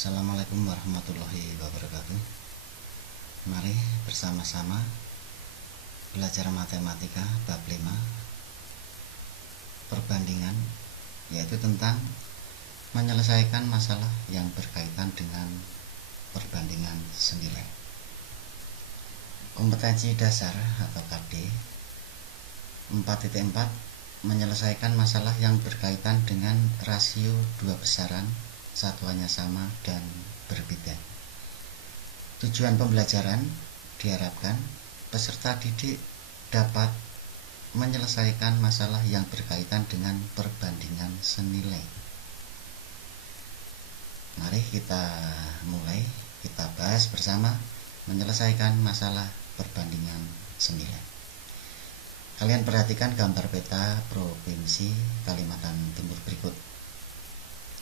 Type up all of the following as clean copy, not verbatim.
Assalamualaikum warahmatullahi wabarakatuh. Mari bersama-sama belajar matematika bab 5 perbandingan, yaitu tentang menyelesaikan masalah yang berkaitan dengan perbandingan senilai. Kompetensi dasar atau KD 4.4 menyelesaikan masalah yang berkaitan dengan rasio dua besaran satuannya sama dan berbeda. Tujuan pembelajaran diharapkan peserta didik dapat menyelesaikan masalah yang berkaitan dengan perbandingan senilai. Mari kita mulai, kita bahas bersama menyelesaikan masalah perbandingan senilai. Kalian perhatikan gambar peta Provinsi Kalimantan Timur berikut.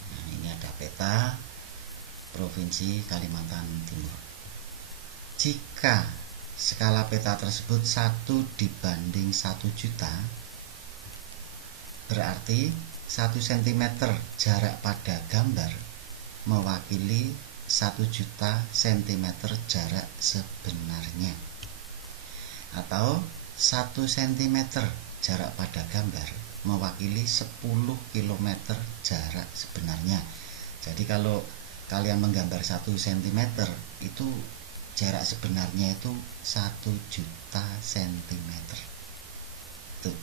Nah, ini ada peta Provinsi Kalimantan Timur. Jika skala peta tersebut 1 dibanding 1 juta, berarti 1 cm jarak pada gambar mewakili 1 juta cm jarak sebenarnya, atau 1 cm jarak pada gambar mewakili 10 km jarak sebenarnya. Jadi kalau kalian menggambar 1 cm itu jarak sebenarnya itu 1 juta cm. Tuh.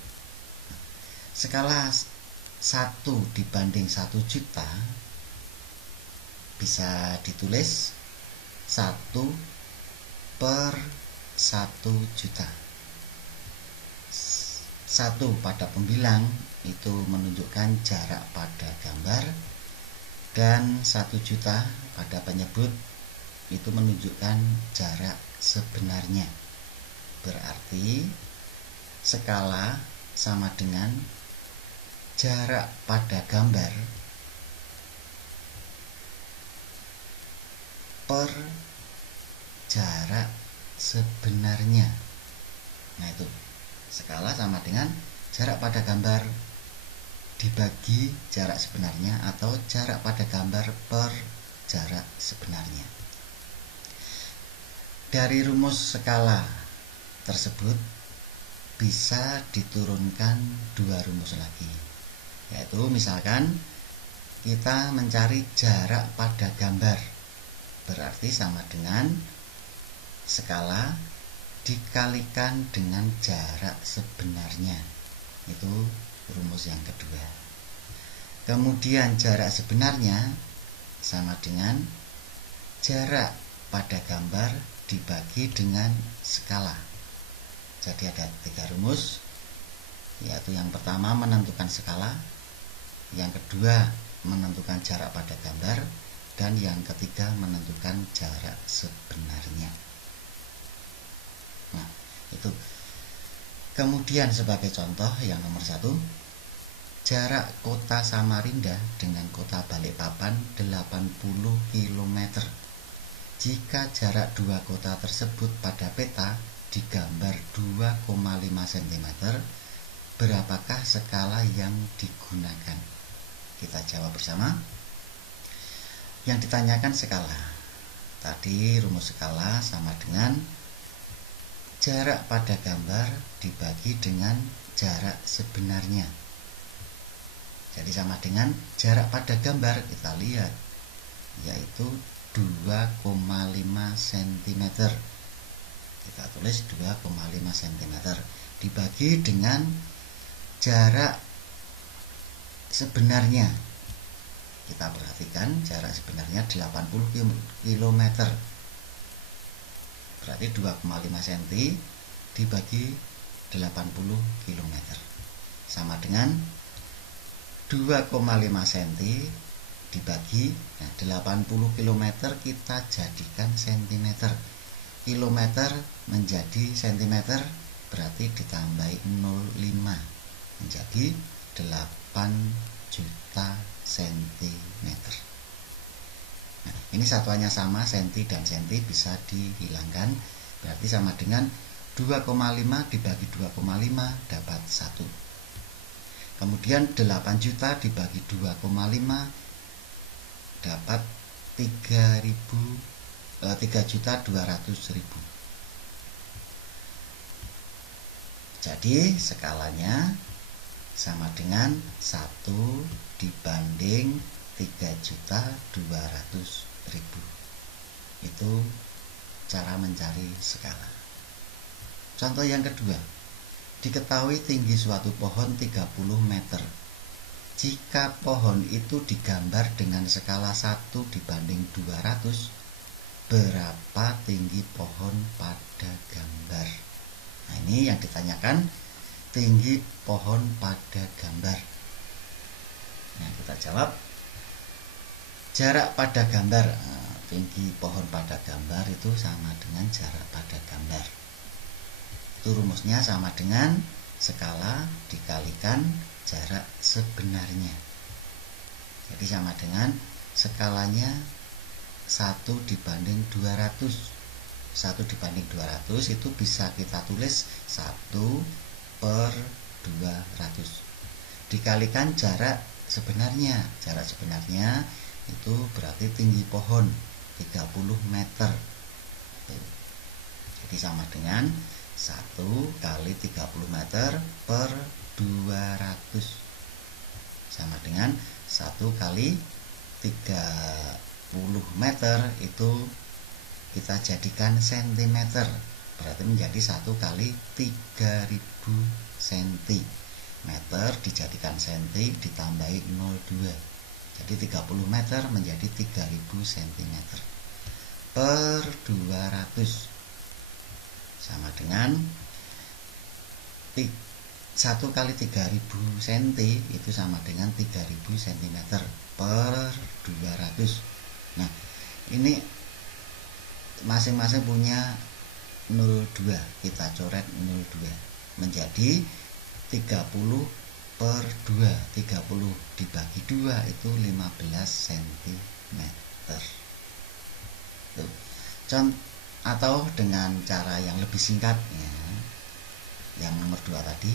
Skala 1 dibanding 1 juta bisa ditulis 1 per 1 juta. 1 pada pembilang itu menunjukkan jarak pada gambar, dan 1 juta pada penyebut itu menunjukkan jarak sebenarnya. Berarti skala sama dengan jarak pada gambar per jarak sebenarnya. Nah, itu skala sama dengan jarak pada gambar dibagi jarak sebenarnya, atau jarak pada gambar per jarak sebenarnya. Dari rumus skala tersebut bisa diturunkan dua rumus lagi, yaitu misalkan kita mencari jarak pada gambar, berarti sama dengan skala dikalikan dengan jarak sebenarnya. Itu rumus yang kedua. Kemudian jarak sebenarnya sama dengan jarak pada gambar dibagi dengan skala. Jadi ada 3 rumus, yaitu yang pertama menentukan skala, yang kedua menentukan jarak pada gambar, dan yang ketiga menentukan jarak sebenarnya. Nah, itu. Kemudian sebagai contoh yang nomor 1, jarak kota Samarinda dengan kota Balikpapan 80 km. Jika jarak dua kota tersebut pada peta digambar 2,5 cm, berapakah skala yang digunakan? Kita jawab bersama. Yang ditanyakan skala. Tadi rumus skala sama dengan jarak pada gambar dibagi dengan jarak sebenarnya. Jadi sama dengan jarak pada gambar, kita lihat, yaitu 2,5 cm. Kita tulis 2,5 cm dibagi dengan jarak sebenarnya. Kita perhatikan jarak sebenarnya 80 km. Berarti 2,5 cm dibagi 80 km sama dengan 2,5 cm dibagi 80 km kita jadikan cm. Kilometer menjadi cm, berarti ditambahi 0,5 menjadi 8 juta cm. Nah, ini satuannya sama, senti dan senti bisa dihilangkan, berarti sama dengan 2,5 dibagi 2,5 dapat 1. Kemudian 8 juta dibagi 2,5 dapat 3.200.000. Jadi skalanya sama dengan 1 dibanding 3.200.000. Itu cara mencari skala. Contoh yang kedua, diketahui tinggi suatu pohon 30 meter. Jika pohon itu digambar dengan skala 1 dibanding 200, berapa tinggi pohon pada gambar? Nah, ini yang ditanyakan, tinggi pohon pada gambar. Nah, kita jawab jarak pada gambar. Tinggi pohon pada gambar itu sama dengan jarak pada gambar. Itu rumusnya sama dengan skala dikalikan jarak sebenarnya. Jadi sama dengan skalanya 1 dibanding 200. 1 dibanding 200 itu bisa kita tulis 1/200 dikalikan jarak sebenarnya. Jarak sebenarnya itu berarti tinggi pohon 30 meter. Jadi sama dengan 1 kali 30 meter per 200 sama dengan 1 kali 30 meter itu kita jadikan sentimeter, berarti menjadi 1 kali 3000 cm dijadikan senti ditambahi 02, jadi 30 meter menjadi 3000 cm per 200 sama dengan 1 kali 3000 cm itu sama dengan 3000 cm per 200. Nah, ini masing-masing punya 02, kita coret 02 menjadi 30 per 2. 30 dibagi 2 itu 15 cm. Atau dengan cara yang lebih singkat ya, yang nomor 2 tadi,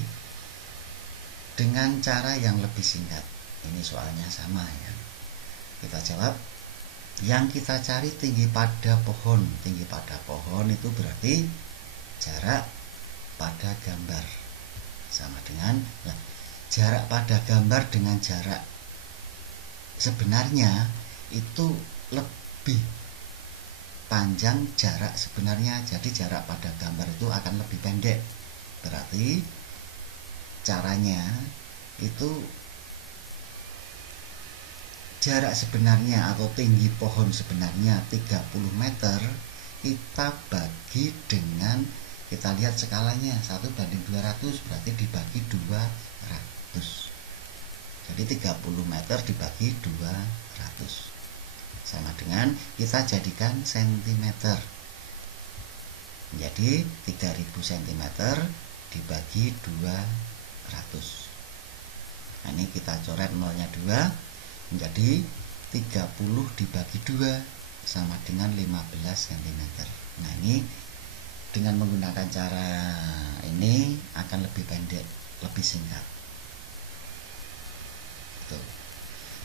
dengan cara yang lebih singkat. Ini soalnya sama ya. Kita jawab, yang kita cari tinggi pada pohon. Tinggi pada pohon itu berarti jarak pada gambar. Sama dengan jarak pada gambar dengan jarak sebenarnya itu lebih panjang jarak sebenarnya. Jadi jarak pada gambar itu akan lebih pendek. Berarti caranya itu jarak sebenarnya atau tinggi pohon sebenarnya 30 meter kita bagi dengan, kita lihat skalanya 1 banding 200 berarti dibagi 200. Jadi 30 meter dibagi 200 sama dengan kita jadikan sentimeter. Jadi 3000 cm dibagi 200. Nah, ini kita coret nolnya 2 menjadi 30 dibagi 2 sama dengan 15 cm. Nah, ini dengan menggunakan cara ini akan lebih pendek, lebih singkat. Tuh.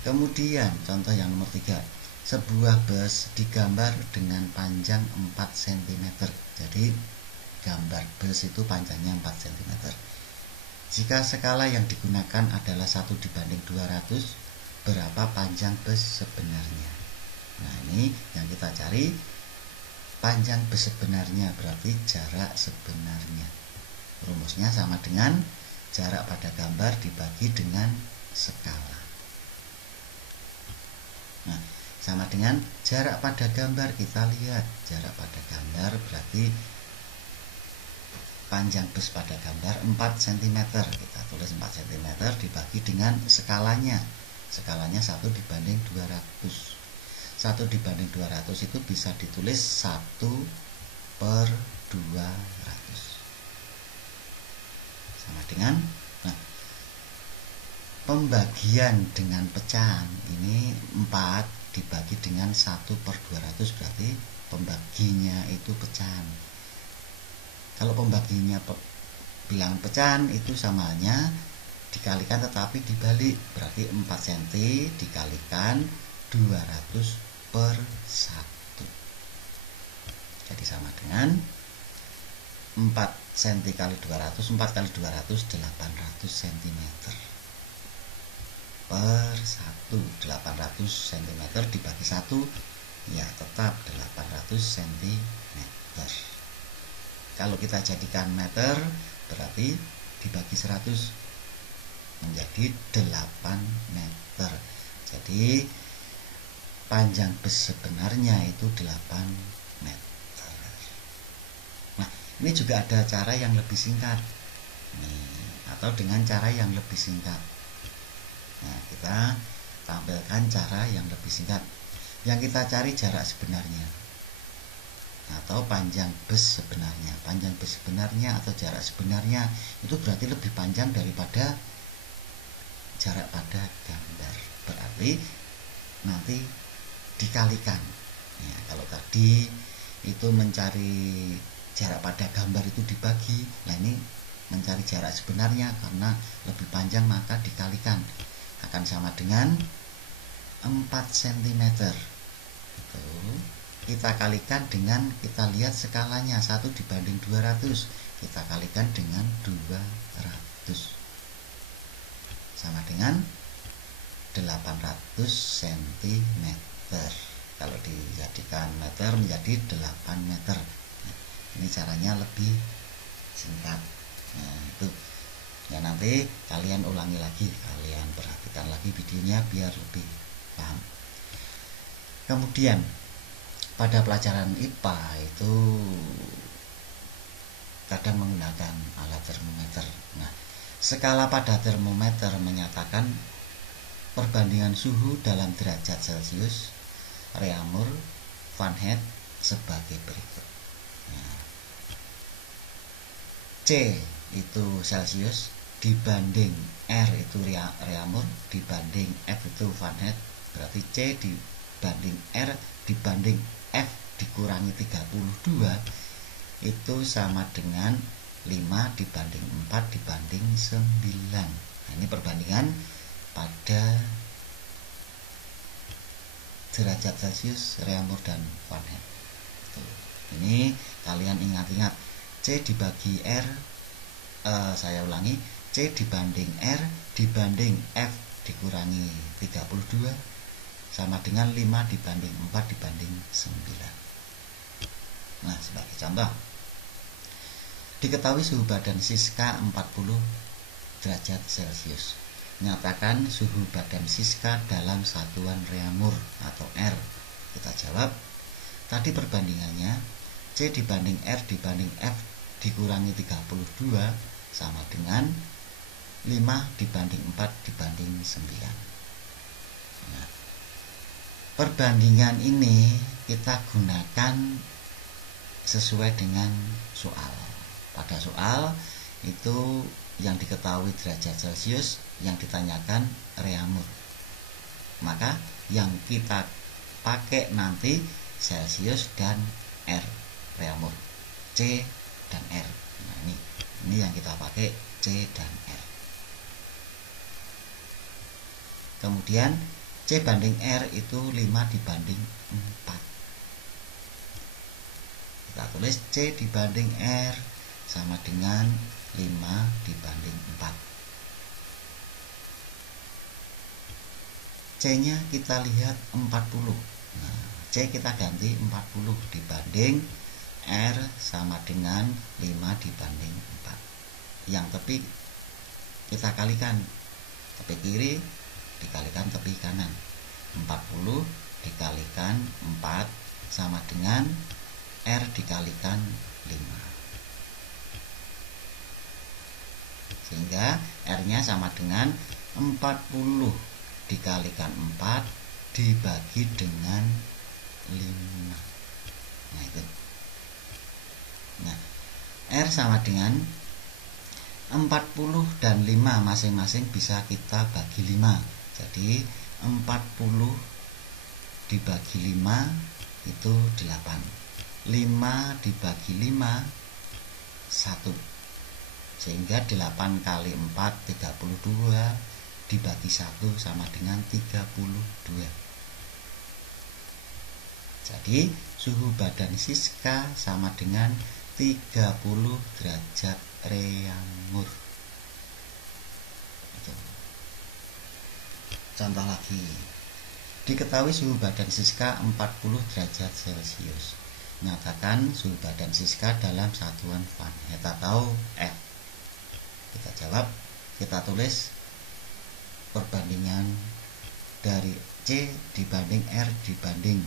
Kemudian contoh yang nomor 3, sebuah bus digambar dengan panjang 4 cm. Jadi gambar bus itu panjangnya 4 cm. Jika skala yang digunakan adalah 1 dibanding 200, berapa panjang bus sebenarnya? Nah, ini yang kita cari, panjang bus sebenarnya berarti jarak sebenarnya. Rumusnya sama dengan jarak pada gambar dibagi dengan skala. Nah, sama dengan jarak pada gambar, kita lihat jarak pada gambar berarti panjang bus pada gambar 4 cm. Kita tulis 4 cm dibagi dengan skalanya. Skalanya 1 dibanding 200. 1 dibanding 200 itu bisa ditulis 1/200 sama dengan, nah, pembagian dengan pecahan ini 4 dibagi dengan 1/200 berarti pembaginya itu pecahan. Kalau pembaginya bilangan pecahan itu samanya dikalikan tetapi dibalik, berarti 4 cm dikalikan 200 per 1. Jadi sama dengan 4 cm kali 200, 4 kali 200 800 cm per 1. 800 cm dibagi 1 ya tetap 800 cm. Kalau kita jadikan meter berarti dibagi 100 menjadi 8 meter. Jadi panjang bus sebenarnya itu 8 meter. Nah, ini juga ada cara yang lebih singkat nih, atau dengan cara yang lebih singkat. Nah, kita tampilkan cara yang lebih singkat. Yang kita cari jarak sebenarnya atau panjang bus sebenarnya. Panjang bus sebenarnya atau jarak sebenarnya itu berarti lebih panjang daripada jarak pada gambar. Berarti nanti dikalikan ya, kalau tadi itu mencari jarak pada gambar itu dibagi, nah ini mencari jarak sebenarnya karena lebih panjang maka dikalikan akan sama dengan 4 cm. Itu kita kalikan dengan, kita lihat skalanya 1 dibanding 200, kita kalikan dengan 200 sama dengan 800 cm. Kalau dijadikan meter menjadi 8 meter. Nah, ini caranya lebih singkat. Nah, itu ya, nanti kalian ulangi lagi, kalian perhatikan lagi videonya biar lebih paham. Kemudian pada pelajaran IPA itu kadang menggunakan alat termometer. Nah, skala pada termometer menyatakan perbandingan suhu dalam derajat Celcius, Reaumur, Fahrenheit sebagai berikut. Nah, C itu Celcius dibanding R itu Reaumur dibanding F itu Fahrenheit, berarti C dibanding R dibanding F dikurangi 32 itu sama dengan 5 dibanding 4 dibanding 9. Nah, ini perbandingan pada derajat Celcius, Reaumur, dan Fahrenheit. Ini kalian ingat-ingat, C dibagi R, saya ulangi, C dibanding R dibanding F dikurangi 32 sama dengan 5 dibanding 4 dibanding 9. Nah, sebagai contoh, diketahui suhu badan Siska 40 derajat Celcius. Nyatakan suhu badan Siska dalam satuan Reaumur atau R. Kita jawab, tadi perbandingannya C dibanding R dibanding F dikurangi 32 sama dengan 5 dibanding 4 dibanding 9. Nah, perbandingan ini kita gunakan sesuai dengan soal. Pada soal itu yang diketahui derajat Celcius, yang ditanyakan Reaumur. Maka yang kita pakai nanti Celcius dan R, Reaumur, C dan R. Nah, ini yang kita pakai C dan R. Kemudian C banding R itu 5 dibanding 4. Kita tulis C dibanding R sama dengan 5 dibanding 4. C-nya kita lihat 40. Nah, C kita ganti 40 dibanding R sama dengan 5 dibanding 4. Yang tepi kita kalikan, tepi kiri dikalikan tepi kanan. 40 dikalikan 4 sama dengan R dikalikan 5. Sehingga R-nya sama dengan 40 dikalikan 4 dibagi dengan 5. Nah, itu. Nah, R sama dengan 40 dan 5 masing-masing bisa kita bagi 5. Jadi 40 dibagi 5 itu 8. 5 dibagi 5 1. Sehingga 8 kali 4 32 dibagi 1 sama dengan 32. Jadi suhu badan Siska sama dengan 30 derajat Reaumur. Contoh lagi, diketahui suhu badan Siska 40 derajat Celcius. Nyatakan suhu badan Siska dalam satuan Fahrenheit atau F. Kita jawab, kita tulis perbandingan dari C dibanding R dibanding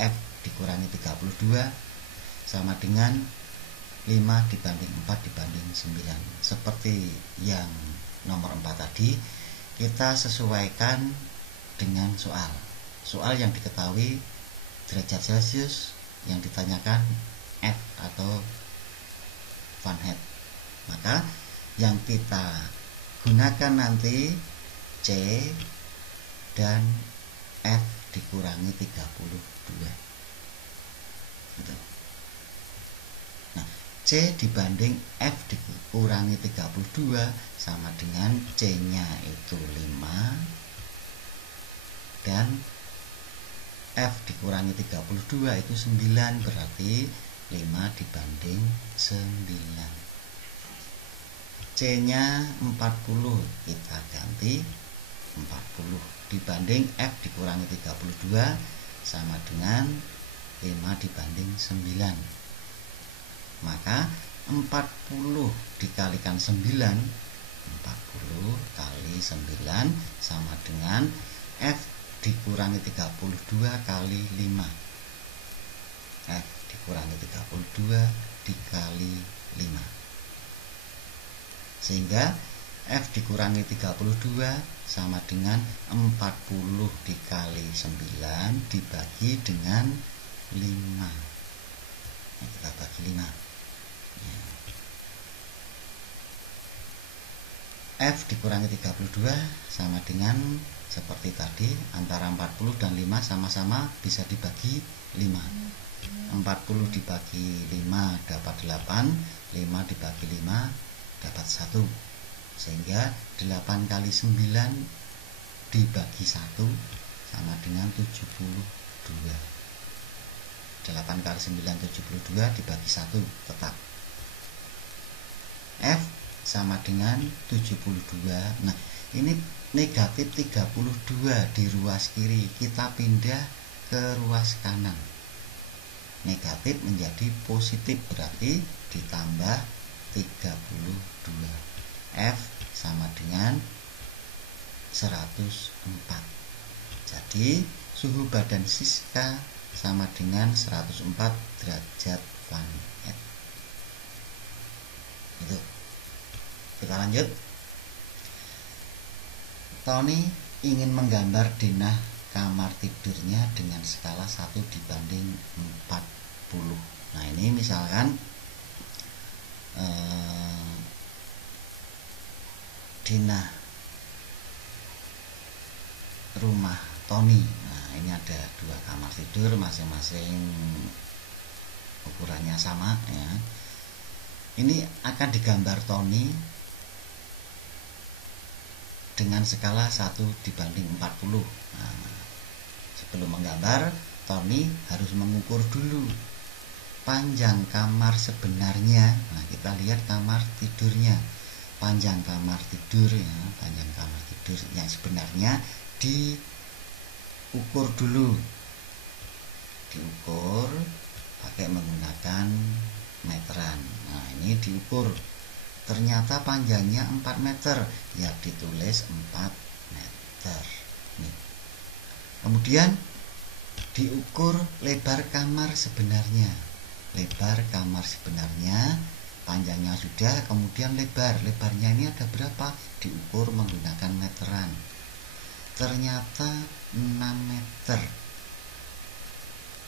F dikurangi 32 sama dengan 5 dibanding 4 dibanding 9. Seperti yang nomor 4 tadi, kita sesuaikan dengan soal yang diketahui derajat Celcius, yang ditanyakan F atau Fahrenheit. Maka yang kita gunakan nanti C dan F dikurangi 32. Gitu. Nah, C dibanding F dikurangi 32 sama dengan C-nya itu 5 dan F dikurangi 32 itu 9, berarti 5 dibanding 9. C-nya 40 kita ganti 40 dibanding F dikurangi 32 sama dengan 5 dibanding 9. Maka 40 dikalikan 9, 40 kali 9 sama dengan F dikurangi 32 kali 5. F dikurangi 32 dikali 5. Sehingga F dikurangi 32 sama dengan 40 dikali 9 dibagi dengan 5. Nah, kita bagi 5. Ya. F dikurangi 32 sama dengan seperti tadi, antara 40 dan 5 sama-sama bisa dibagi 5. 40 dibagi 5 dapat 8, 5 dibagi 5 dapat 1. Sehingga 8 kali 9 dibagi 1 sama dengan 72. 8 kali 9 72 dibagi 1 tetap. F sama dengan 72. Nah, ini negatif 32 di ruas kiri, kita pindah ke ruas kanan. Negatif menjadi positif, berarti ditambah 32. F sama dengan 104. Jadi suhu badan Siska sama dengan 104 derajat Fahrenheit. Itu. Kita lanjut. Tony ingin menggambar denah kamar tidurnya dengan skala 1 dibanding 40. Nah, ini misalkan denah rumah Tony. Nah, ini ada 2 kamar tidur, masing-masing ukurannya sama ya. Ini akan digambar Tony dengan skala 1 dibanding 40. Nah, sebelum menggambar, Tony harus mengukur dulu panjang kamar sebenarnya. Nah, kita lihat kamar tidurnya. Panjang kamar tidur ya, panjang kamar tidur yang sebenarnya diukur dulu. Diukur pakai menggunakan meteran. Nah, ini diukur. Ternyata panjangnya 4 meter. Ya, ditulis 4 meter. Nih. Kemudian diukur lebar kamar sebenarnya. Lebar kamar sebenarnya, panjangnya sudah, kemudian lebarnya ini ada berapa, diukur menggunakan meteran. Ternyata 6 meter,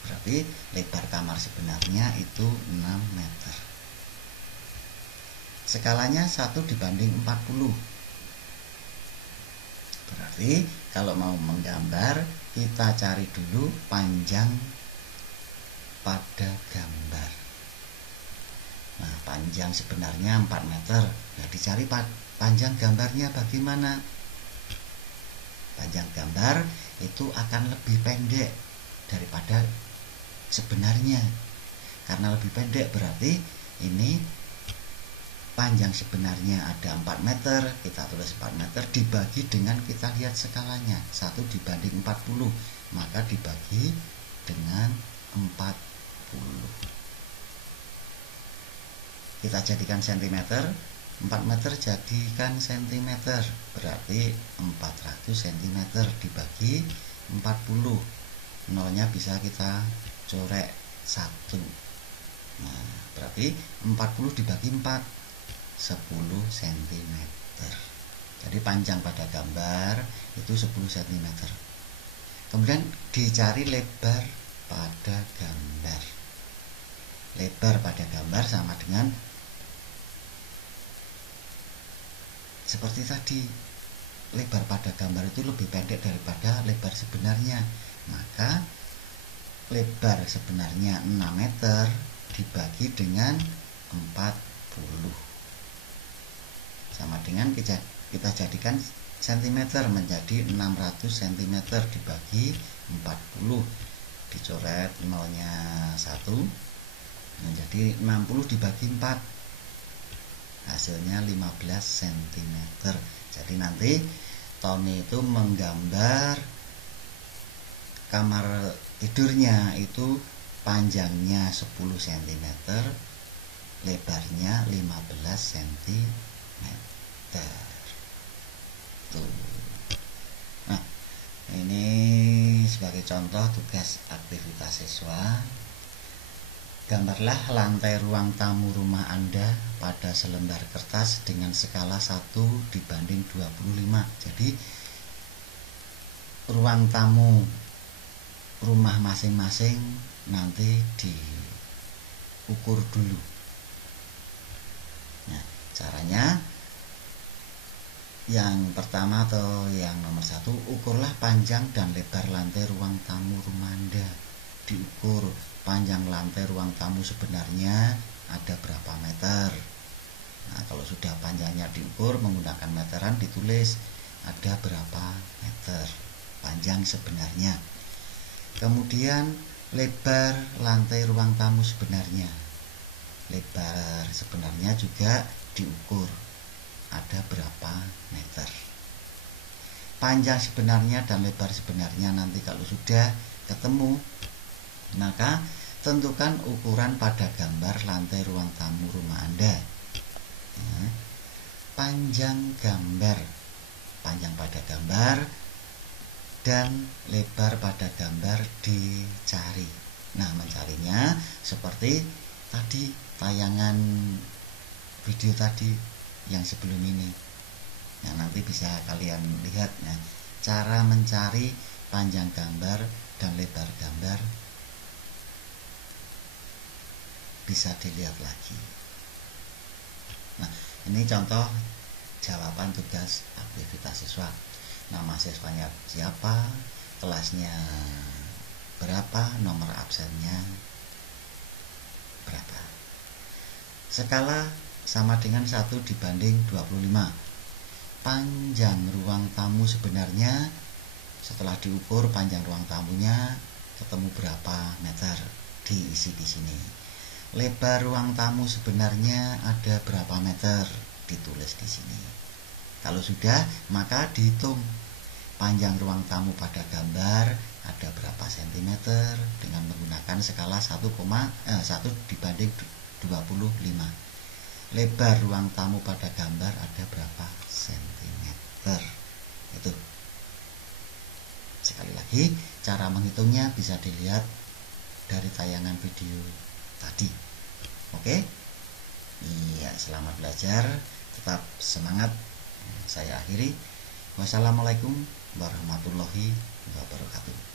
berarti lebar kamar sebenarnya itu 6 meter. Skalanya 1 dibanding 40. Berarti kalau mau menggambar, kita cari dulu panjang pada gambar. Nah, panjang sebenarnya 4 meter. Nah, dicari panjang gambarnya bagaimana? Panjang gambar itu akan lebih pendek daripada sebenarnya. Karena lebih pendek berarti ini panjang sebenarnya ada 4 meter, kita tulis 4 meter dibagi dengan kita lihat skalanya 1 dibanding 40, maka dibagi dengan 40. Kita jadikan cm, 4 meter jadikan cm, berarti 400 cm dibagi 40, nolnya bisa kita corek 1. Nah, berarti 40 dibagi 4, 10 cm. Jadi panjang pada gambar itu 10 cm. Kemudian dicari lebar pada gambar. Lebar pada gambar sama dengan seperti tadi, lebar pada gambar itu lebih pendek daripada lebar sebenarnya, maka lebar sebenarnya 6 meter dibagi dengan 40 sama dengan kita jadikan cm menjadi 600 cm dibagi 40, dicoret nolnya 1 menjadi 60 dibagi 4, hasilnya 15 cm. Jadi nanti Tony itu menggambar kamar tidurnya itu panjangnya 10 cm, lebarnya 15 cm. Tuh. Nah, ini sebagai contoh tugas aktivitas siswa. Gambarlah lantai ruang tamu rumah Anda pada selembar kertas dengan skala 1 dibanding 25. Jadi ruang tamu rumah masing-masing nanti diukur dulu. Nah, caranya yang pertama atau yang nomor 1, ukurlah panjang dan lebar lantai ruang tamu rumah Anda. Diukur panjang lantai ruang tamu sebenarnya ada berapa meter. Nah, kalau sudah panjangnya diukur menggunakan meteran, ditulis ada berapa meter panjang sebenarnya. Kemudian lebar lantai ruang tamu sebenarnya. Lebar sebenarnya juga diukur ada berapa meter. Panjang sebenarnya dan lebar sebenarnya nanti kalau sudah ketemu, maka tentukan ukuran pada gambar lantai ruang tamu rumah Anda. Nah, panjang gambar, panjang pada gambar dan lebar pada gambar dicari. Nah, mencarinya seperti tadi tayangan video tadi yang sebelum ini. Nah, nanti bisa kalian lihat. Nah, cara mencari panjang gambar dan lebar gambar bisa dilihat lagi. Nah, ini contoh jawaban tugas aktivitas siswa. Nama siswanya siapa, kelasnya berapa, nomor absennya berapa. Skala sama dengan 1 dibanding 25. Panjang ruang tamu sebenarnya setelah diukur panjang ruang tamunya ketemu berapa meter, diisi di sini. Lebar ruang tamu sebenarnya ada berapa meter, ditulis di sini. Kalau sudah, maka dihitung panjang ruang tamu pada gambar ada berapa sentimeter dengan menggunakan skala 1 dibanding 25. Lebar ruang tamu pada gambar ada berapa sentimeter. Itu. Sekali lagi, cara menghitungnya bisa dilihat dari tayangan video tadi. Oke? Iya, selamat belajar, tetap semangat. Saya akhiri. Wassalamualaikum warahmatullahi wabarakatuh.